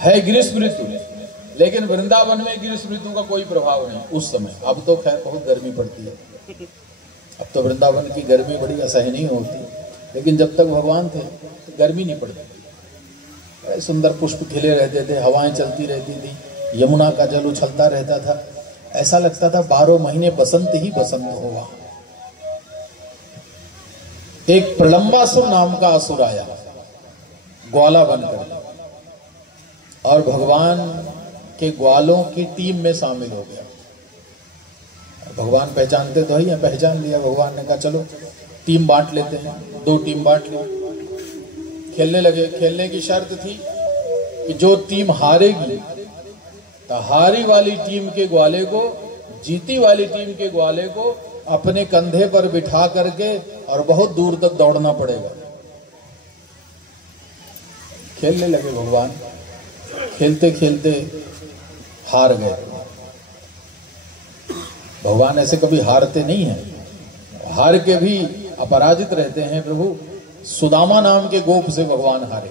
है ग्रीष्म ऋतु, लेकिन वृंदावन में ग्रीष्म ऋतु का कोई प्रभाव नहीं उस समय। अब तो खैर बहुत गर्मी पड़ती है, अब तो वृंदावन की गर्मी बड़ी असहनीय होती, लेकिन जब तक भगवान थे तो गर्मी नहीं पड़ती। बड़े सुंदर पुष्प खिले रहते थे, हवाएं चलती रहती थी, यमुना का जल उछलता रहता था, ऐसा लगता था 12 महीने बसंत ही बसंत होगा। एक प्रलंबासुर नाम का असुर आया ग्वाला बनकर, और भगवान के ग्वालों की टीम में शामिल हो गया। भगवान पहचानते तो ही, पहचान लिया। भगवान ने कहा चलो टीम बांट लेते हैं, 2 टीम बांट ली, खेलने लगे। खेलने की शर्त थी कि जो टीम हारेगी तो हारी वाली टीम के ग्वाले को जीती वाली टीम के ग्वाले को अपने कंधे पर बिठा करके और बहुत दूर तक दौड़ना पड़ेगा। खेलने लगे भगवान, खेलते खेलते हार गए। भगवान ऐसे कभी हारते नहीं हैं, हार के भी अपराजित रहते हैं प्रभु। सुदामा नाम के गोप से भगवान हारे,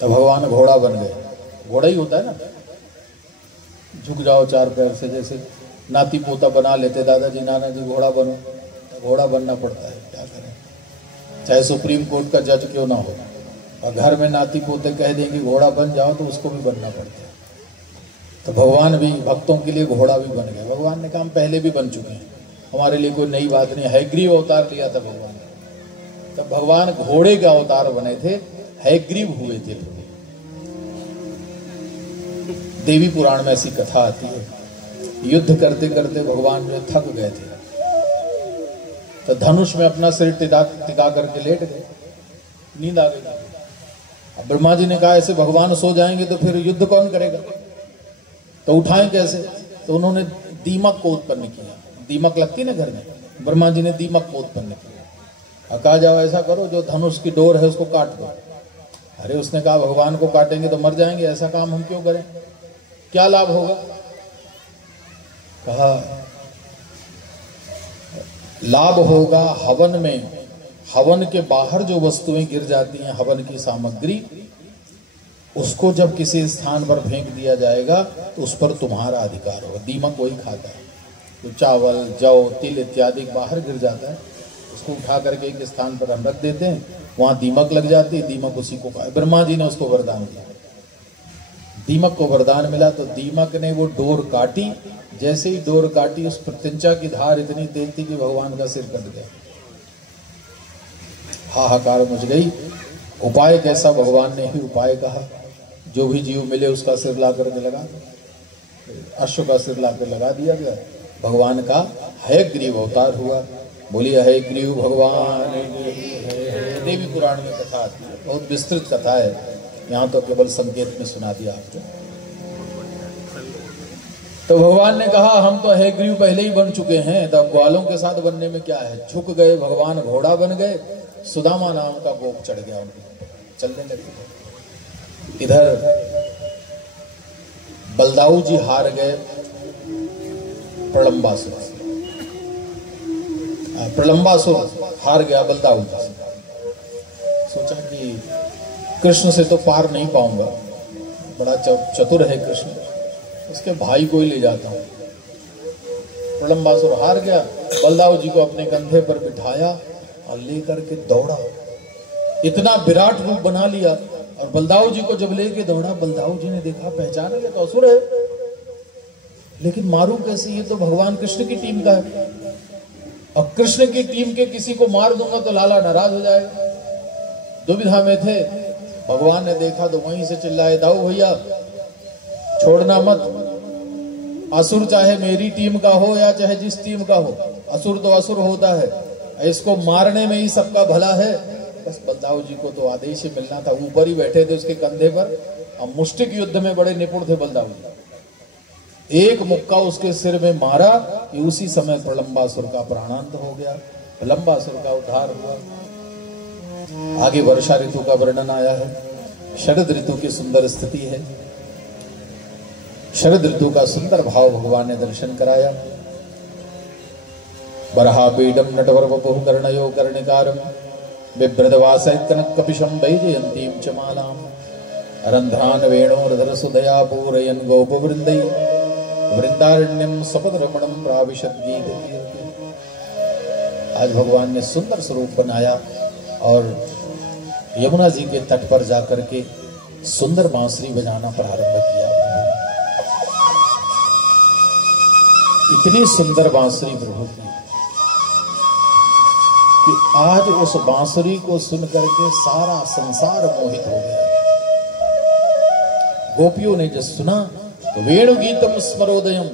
तो भगवान घोड़ा बन गए। घोड़ा ही होता है ना, झुक जाओ 4 पैर से, जैसे नाती पोता बना लेते, दादाजी नाना जी घोड़ा बनो, घोड़ा बनना पड़ता है, क्या करें, चाहे सुप्रीम कोर्ट का जज क्यों ना हो। और घर में नाती पोते कह देंगे घोड़ा बन जाओ तो उसको भी बनना पड़ता है। तो भगवान भी भक्तों के लिए घोड़ा भी बन गए। भगवान ने कहा हम पहले भी बन चुके हैं, हमारे लिए कोई नई बात नहीं। हैग्रीव अवतार लिया था भगवान ने, तब भगवान घोड़े के अवतार बने थे, हैग्रीव हुए थे। देवी पुराण में ऐसी कथा आती है, युद्ध करते करते भगवान जो थक गए थे, तो धनुष में अपना सिर टिका करके लेट गए, नींद आ गई। अब ब्रह्मा जी ने कहा ऐसे भगवान सो जाएंगे तो फिर युद्ध कौन करेगा, तो उठाएं कैसे। तो उन्होंने दीमक को उत्पन्न किया। दीमक लगती ना घर में, ब्रह्मा जी ने दीमक को उत्पन्न किया और कहा जाओ ऐसा करो, जो धनुष की डोर है उसको काट दो। अरे उसने कहा भगवान को काटेंगे तो मर जाएंगे, ऐसा काम हम क्यों करें, क्या लाभ होगा। कहा लाभ होगा हवन में, हवन के बाहर जो वस्तुएं गिर जाती हैं, हवन की सामग्री, उसको जब किसी स्थान पर फेंक दिया जाएगा तो उस पर तुम्हारा अधिकार होगा। दीमक वही खाता है, तो चावल जौ तिल इत्यादि बाहर गिर जाता है, उसको उठा करके एक स्थान पर हम रख देते हैं, वहां दीमक लग जाती है, दीमक उसी को खाए। ब्रह्मा जी ने उसको वरदान दिया, दीमक को वरदान मिला, तो दीमक ने वो डोर काटी। जैसे ही डोर काटी, उस प्रत्यंचा की धार इतनी तेज थी कि भगवान का सिर कट गया। हाहाकार मच गई। उपाय कैसा, भगवान ने ही उपाय कहा, जो भी जीव मिले उसका सिर ला करके लगा, अश्व का सिर ला कर लगा दिया गया। भगवान का हयग्रीव अवतार हुआ। बोलिए हयग्रीव भगवान। देवी पुराण में कथा आती है, बहुत विस्तृत कथा है, यहाँ तो केवल संकेत में सुना दिया आपको। तो भगवान ने कहा हम तो हयग्रीव पहले ही बन चुके हैं, तब ग्वालों के साथ बनने में क्या है। झुक गए भगवान, घोड़ा बन गए, सुदामा नाम का गोप चढ़ गया उनके, चलने लगे। इधर बलदाऊ जी हार गए प्रलंबासुर, प्रलंबासुर हार गया बलदाऊ जी से। सोचा कि कृष्ण से तो पार नहीं पाऊंगा, बड़ा चतुर है कृष्ण, उसके भाई को ही ले जाता हूं। प्रलंबासुर हार गया, बलदाऊ जी को अपने कंधे पर बिठाया और लेकर के दौड़ा, इतना विराट रूप बना लिया। और बलदाऊ जी को जब लेके दौड़ा, बलदाऊ जी ने देखा, पहचान लिया तो असुर है, लेकिन मारू कैसे, ये तो भगवान कृष्ण की टीम का है, और कृष्ण की टीम के किसी को मार दूंगा तो लाला नाराज हो जाएगा। दुविधा में थे। भगवान ने देखा तो वहीं से चिल्लाए, दाऊ भैया छोड़ना मत, असुर चाहे मेरी टीम का हो या चाहे जिस टीम का हो, असुर तो असुर होता है, इसको मारने में ही सबका भला है। बस बलदाऊ जी को तो आदेश ही मिलना था, ऊपर ही बैठे थे उसके कंधे पर, और मुष्टिक युद्ध में बड़े निपुण थे बलदाऊ जी। एक मुक्का उसके सिर में मारा कि उसी समय प्रलंबासुर का प्राणांत हो गया, प्रलंबासुर का उद्धार हुआ। आगे वर्षा ऋतु का वर्णन आया है, शरद ऋतु की सुंदर स्थिति है। शरद ऋतु का सुंदर भाव भगवान ने दर्शन कराया। बरहापीडम नटवर वपुः कर्णयो कर्णिकारम बिभ्रदवासैत्कनक कपिशं वैजयन्तीं च मालाम् रंध्रान वेणोर्धर सुदया पूरयन गोपवृंदै वृंदारण्यम सपदरमणम प्राविशद गीत कीर्ति। आज भगवान ने सुंदर स्वरूप बनाया और यमुना जी के तट पर जाकर के सुंदर बांसुरी बजाना प्रारंभ किया। इतनी सुंदर बांसुरी प्रभु की कि आज उस बांसुरी को सुनकर के सारा संसार मोहित हो गया। गोपियों ने जब सुना तो वेणु गीतम स्मरोदयम,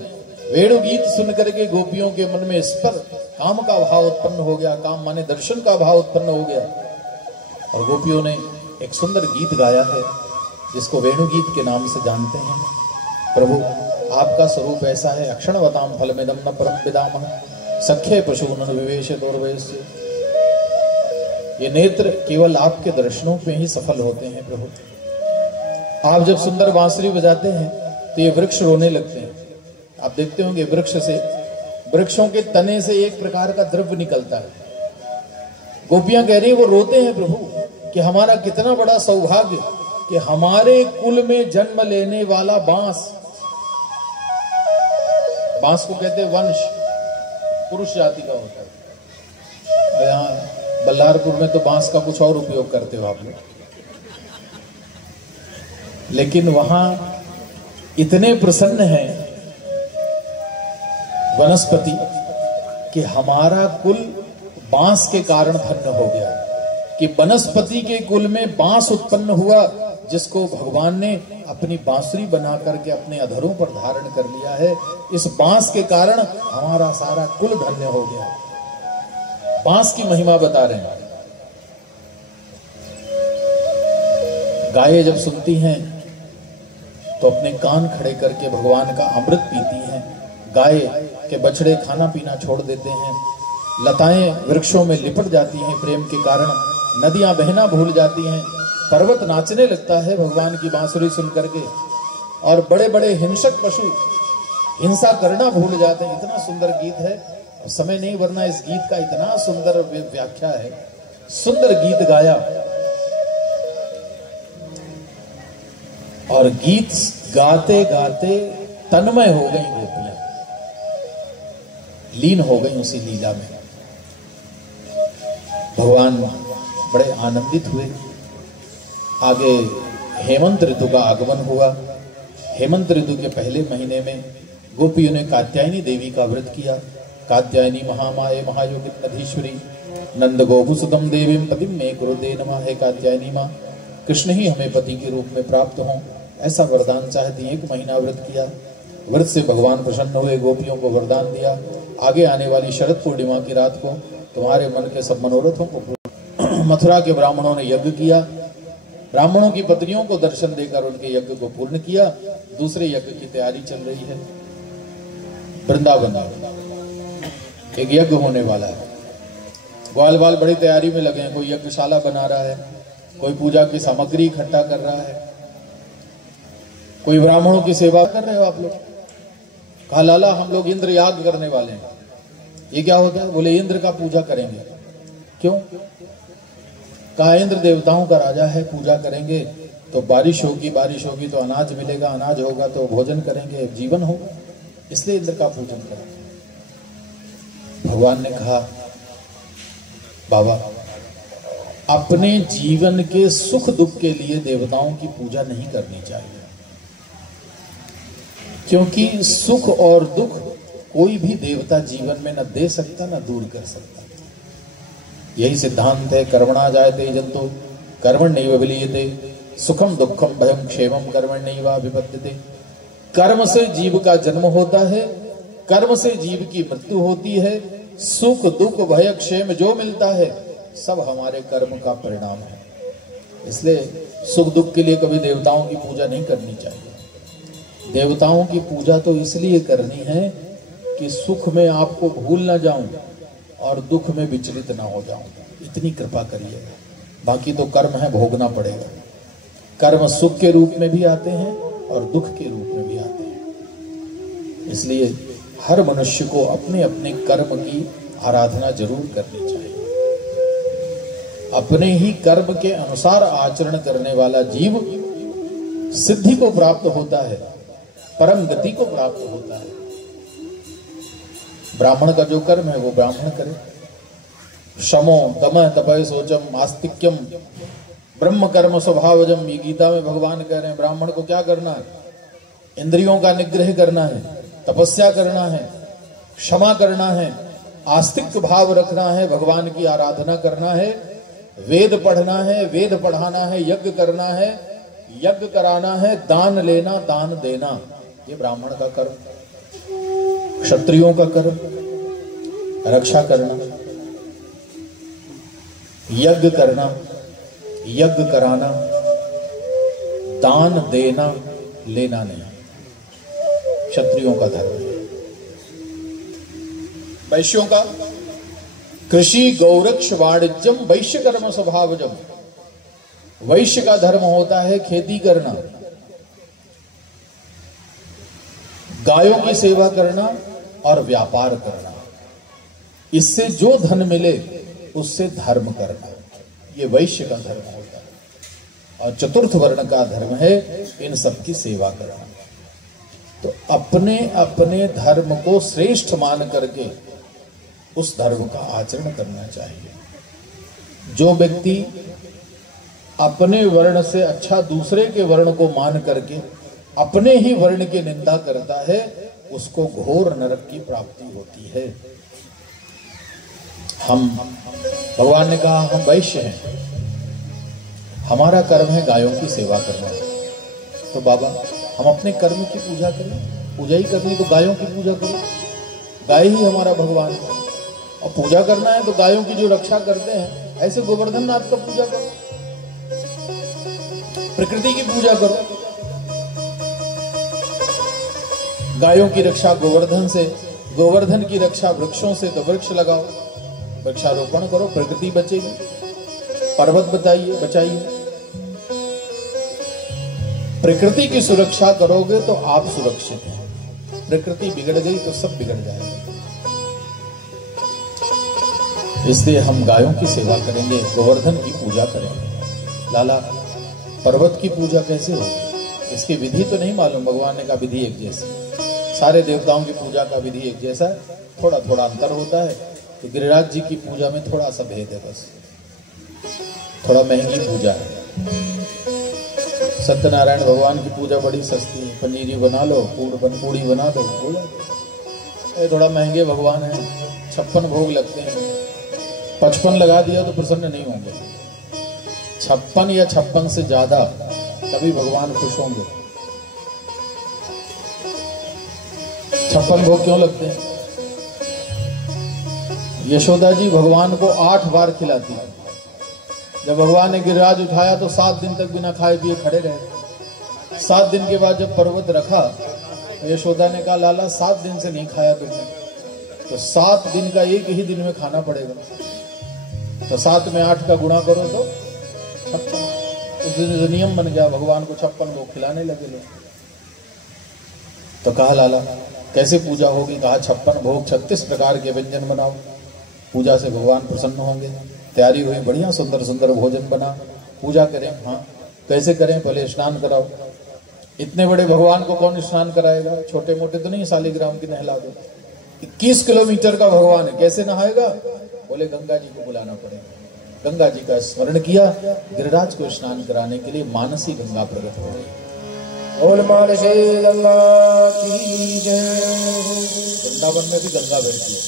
वेणु गीत सुनकर के गोपियों के मन में इस पर काम का भाव उत्पन्न हो गया। काम माने दर्शन का भाव उत्पन्न हो गया और गोपियों ने एक सुंदर गीत गाया है जिसको वेणु गीत के नाम से जानते हैं। प्रभु आपका स्वरूप ऐसा है, अक्षणवताम फलमिदं न परम विदामः सख्ये पशूनन विवेश दुर्वयस्य। ये नेत्र केवल आपके दर्शनों में ही सफल होते हैं। प्रभु आप जब सुंदर बांसुरी बजाते हैं तो ये वृक्ष रोने लगते हैं। आप देखते होंगे वृक्ष से, वृक्षों के तने से एक प्रकार का द्रव्य निकलता है। गोपियां कह रही है वो रोते हैं प्रभु कि हमारा कितना बड़ा सौभाग्य कि हमारे कुल में जन्म लेने वाला बांस, बांस को कहते हैं वंश, पुरुष जाति का होता है। और यहाँ बल्लारपुर में तो बांस का कुछ और उपयोग करते हो आप लोग, लेकिन वहां इतने प्रसन्न हैं वनस्पति कि हमारा कुल बांस के कारण धन्य हो गया कि वनस्पति के कुल में बांस उत्पन्न हुआ, जिसको भगवान ने अपनी बांसुरी बना करके अपने अधरों पर धारण कर लिया है। इस बांस के कारण हमारा सारा कुल धन्य हो गया। बांस की महिमा बता रहे हैं। गायें जब सुनती हैं तो अपने कान खड़े करके भगवान का अमृत पीती हैं। गाय के बछड़े खाना पीना छोड़ देते हैं। लताएं वृक्षों में लिपट जाती हैं प्रेम के कारण। नदियां बहना भूल जाती हैं। पर्वत नाचने लगता है भगवान की बांसुरी सुन करके। और बड़े बड़े हिंसक पशु हिंसा करना भूल जाते हैं। इतना सुंदर गीत है, समय नहीं वरना इस गीत का इतना सुंदर व्याख्या है। सुंदर गीत गाया और गीत गाते गाते तन्मय हो गई गोपियां, लीन हो गई उसी लीला में। भगवान बड़े आनंदित हुए। आगे हेमंत ऋतु का आगमन हुआ। हेमंत ऋतु के पहले महीने में गोपियों ने कात्यायनी देवी का व्रत किया। कात्यायनी महामाये महायोगित मधीश्वरी नंद गोपुसुतम देवीं पतिम मे कुरुदे नमः। हे कात्यायनी माँ, कृष्ण ही हमें पति के रूप में प्राप्त हों ऐसा वरदान चाहती। 1 महीना व्रत किया। व्रत से भगवान प्रसन्न हुए, गोपियों को वरदान दिया। आगे आने वाली शरद पूर्णिमा की रात को तुम्हारे मन के सब मनोरथों को मथुरा के ब्राह्मणों ने यज्ञ किया। ब्राह्मणों की पत्नियों को दर्शन देकर उनके यज्ञ को पूर्ण किया। दूसरे यज्ञ की तैयारी चल रही है। वृंदावन एक यज्ञ होने वाला है। ग्वाल बाल बड़ी तैयारी में लगे हैं। कोई यज्ञशाला बना रहा है, कोई पूजा की सामग्री इकट्ठा कर रहा है, कोई ब्राह्मणों की सेवा कर रहे हो आप लोग। कहा लाला हम लोग इंद्र याग करने वाले हैं। ये क्या होता है? बोले इंद्र का पूजा करेंगे। क्यों? कहा इंद्र देवताओं का राजा है, पूजा करेंगे तो बारिश होगी, बारिश होगी तो अनाज मिलेगा, अनाज होगा तो भोजन करेंगे, जीवन होगा, इसलिए इंद्र का पूजन करेंगे। भगवान ने कहा बाबा अपने जीवन के सुख दुख के लिए देवताओं की पूजा नहीं करनी चाहिए, क्योंकि सुख और दुख कोई भी देवता जीवन में न दे सकता न दूर कर सकता। यही सिद्धांत है। कर्मणा जायते जंतु कर्मण्यैव विलीयते सुखम दुखम भयम क्षेमम कर्मण्यैव विपद्यते। कर्म से जीव का जन्म होता है, कर्म से जीव की मृत्यु होती है। सुख दुख भय क्षेम जो मिलता है सब हमारे कर्म का परिणाम है। इसलिए सुख दुख के लिए कभी देवताओं की पूजा नहीं करनी चाहिए। देवताओं की पूजा तो इसलिए करनी है कि सुख में आपको भूल ना जाऊं और दुख में विचलित ना हो जाऊं, इतनी कृपा करिएगा। बाकी तो कर्म है, भोगना पड़ेगा। कर्म सुख के रूप में भी आते हैं और दुख के रूप में भी आते हैं। इसलिए हर मनुष्य को अपने अपने कर्म की आराधना जरूर करनी चाहिए। अपने ही कर्म के अनुसार आचरण करने वाला जीव सिद्धि को प्राप्त होता है, परम गति को प्राप्त होता है। ब्राह्मण का जो कर्म है वो ब्राह्मण करे। शमो दम तपय शौचम आस्तिक्यम ब्रह्म कर्म स्वभावजम, ये गीता में भगवान कह रहे हैं ब्राह्मण को क्या करना है? इंद्रियों का निग्रह करना है, तपस्या करना है, क्षमा करना है, आस्तिक भाव रखना है, भगवान की आराधना करना है, वेद पढ़ना है, वेद पढ़ाना है, यज्ञ करना है, यज्ञ कराना है, दान लेना, दान देना, ये ब्राह्मण का कर्म। क्षत्रियों का कर्म रक्षा करना, यज्ञ करना, यज्ञ कराना, दान देना, लेना नहीं, क्षत्रियों का धर्म है। वैश्यों का कृषि गौरक्ष वाणिज्यम वैश्य कर्म स्वभावजम, वैश्य का धर्म होता है खेती करना, गायों की सेवा करना और व्यापार करना, इससे जो धन मिले उससे धर्म करना, ये वैश्य का धर्म होता है। और चतुर्थ वर्ण का धर्म है इन सब की सेवा करना। तो अपने अपने धर्म को श्रेष्ठ मान करके उस धर्म का आचरण करना चाहिए। जो व्यक्ति अपने वर्ण से अच्छा दूसरे के वर्ण को मान करके अपने ही वर्ण की निंदा करता है, उसको घोर नरक की प्राप्ति होती है। हम, भगवान ने कहा हम वैश्य हैं, हमारा कर्म है गायों की सेवा करना, तो बाबा हम अपने कर्म की पूजा करें, पूजा ही करनी तो गायों की पूजा करें, गाय ही हमारा भगवान है। और पूजा करना है तो गायों की जो रक्षा करते हैं, ऐसे गोवर्धन नाथ का पूजा करो, प्रकृति की पूजा करो। गायों की रक्षा गोवर्धन से, गोवर्धन की रक्षा वृक्षों से, तो वृक्ष लगाओ, वृक्षारोपण करो, प्रकृति बचेगी। पर्वत बचाइए। प्रकृति की सुरक्षा करोगे तो आप सुरक्षित हैं। प्रकृति बिगड़ गई तो सब बिगड़ जाएगा। इसलिए हम गायों की सेवा करेंगे, गोवर्धन की पूजा करेंगे। लाला, पर्वत की पूजा कैसे होगी? इसकी विधि तो नहीं मालूम। भगवान ने कहा विधि एक जैसी, सारे देवताओं की पूजा का विधि एक जैसा है, थोड़ा थोड़ा अंतर होता है। तो गिरिराज जी की पूजा में थोड़ा सा भेद है, बस थोड़ा महंगी पूजा है। सत्यनारायण भगवान की पूजा बड़ी सस्ती है, पनीरी बना लो, पूड़ी बना दो, हो जाए। ये थोड़ा महंगे भगवान है, 56 भोग लगते हैं। 55 लगा दिया तो प्रसन्न नहीं होंगे, 56 या 56 से ज्यादा, तभी भगवान खुश होंगे। 56 भोग क्यों लगते हैं? यशोदा जी भगवान को 8 बार खिलाती है। जब भगवान ने गिरिराज उठाया तो 7 दिन तक बिना खाए पिए खड़े रहे। 7 दिन के बाद जब पर्वत रखा तो यशोदा ने कहा लाला 7 दिन से नहीं खाया तुमने, तो 7 दिन का एक ही दिन में खाना पड़ेगा। तो 7 में 8 का गुणा करो तो 56। उस दिन नियम बन गया, भगवान को 56 भोग खिलाने लगे लोग। तो कहा लाला कैसे पूजा होगी? कहा 56 भोग 36 प्रकार के व्यंजन बनाओ, पूजा से भगवान प्रसन्न होंगे। तैयारी हुई, बढ़िया सुंदर सुंदर भोजन बना, पूजा करें। हाँ कैसे करें? पहले स्नान कराओ। इतने बड़े भगवान को कौन स्नान कराएगा? छोटे मोटे तो नहीं, शालिग्राम की नहला दो। 21 किलोमीटर का भगवान है, कैसे नहाएगा? बोले गंगा जी को बुलाना पड़ेगा। गंगा जी का स्मरण किया, गिरिराज को स्नान कराने के लिए मानसी गंगा प्रकट हो गई। बोल मानसी गंगा की जय। वृंदावन में भी गंगा बहती है,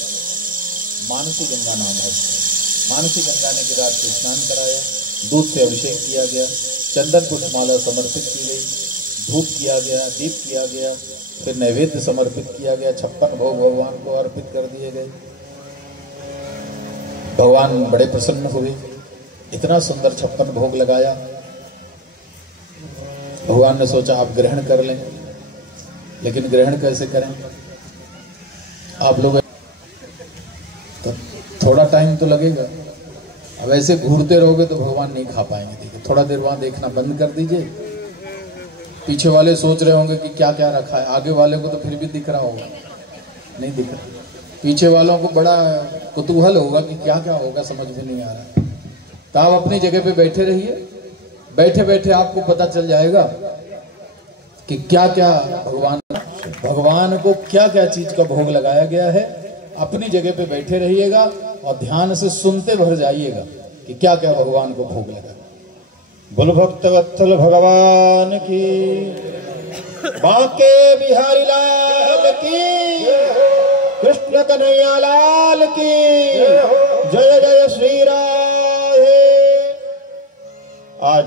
मानसी गंगा नाम है उसका। मानसी गंगा ने गिरिराज को स्नान कराया, दूध से अभिषेक किया गया, चंदन पुष्पमाला समर्पित की गई, धूप किया गया, दीप किया गया, फिर नैवेद्य समर्पित किया गया, 56 भोग भगवान को अर्पित कर दिए गए। भगवान बड़े प्रसन्न हुए, इतना सुंदर 56 भोग लगाया। भगवान ने सोचा आप ग्रहण कर लें, लेकिन ग्रहण कैसे करें? आप लोग तो थोड़ा टाइम तो लगेगा, अब ऐसे घूरते रहोगे तो भगवान नहीं खा पाएंगे। देखिए थोड़ा देर वहां देखना बंद कर दीजिए। पीछे वाले सोच रहे होंगे कि क्या क्या रखा है, आगे वाले को तो फिर भी दिख रहा होगा, नहीं दिख रहा। पीछे वालों को बड़ा कुतूहल होगा कि क्या क्या होगा, समझ में नहीं आ रहा। तो आप अपनी जगह पे बैठे रहिए, बैठे बैठे आपको पता चल जाएगा कि क्या क्या भगवान को क्या क्या चीज का भोग लगाया गया है। अपनी जगह पे बैठे रहिएगा और ध्यान से सुनते भर जाइएगा कि क्या क्या भगवान को भोग लगा। बोल भक्त वत्सल भगवान की, बांके बिहारी लाल की, कृष्ण कन्हैया लाल की, जय जय श्री राधे। आज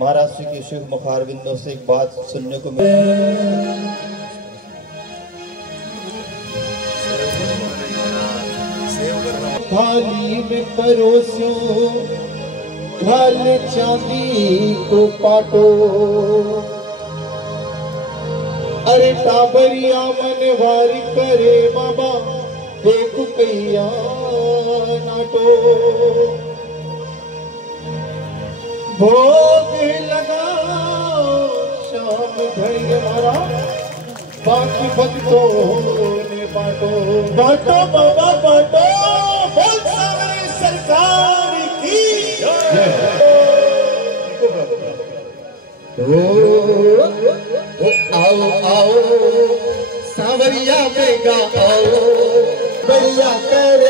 महाराज श्री के शिव मुखारविंदों से एक बात सुनने को मिली। थाली में परोसो ढाल चांदी को पाटो, अरे टाबरिया मनवारी करे बाबा देख कैया नाटो। भोग लगाओ शाम भर हमारा, बाकी भक्तों ने बांटो बांटो बाबा बांटो। बोल सावरी सरकार की आओ आओ सावरिया बेगा आओ, बढ़िया करे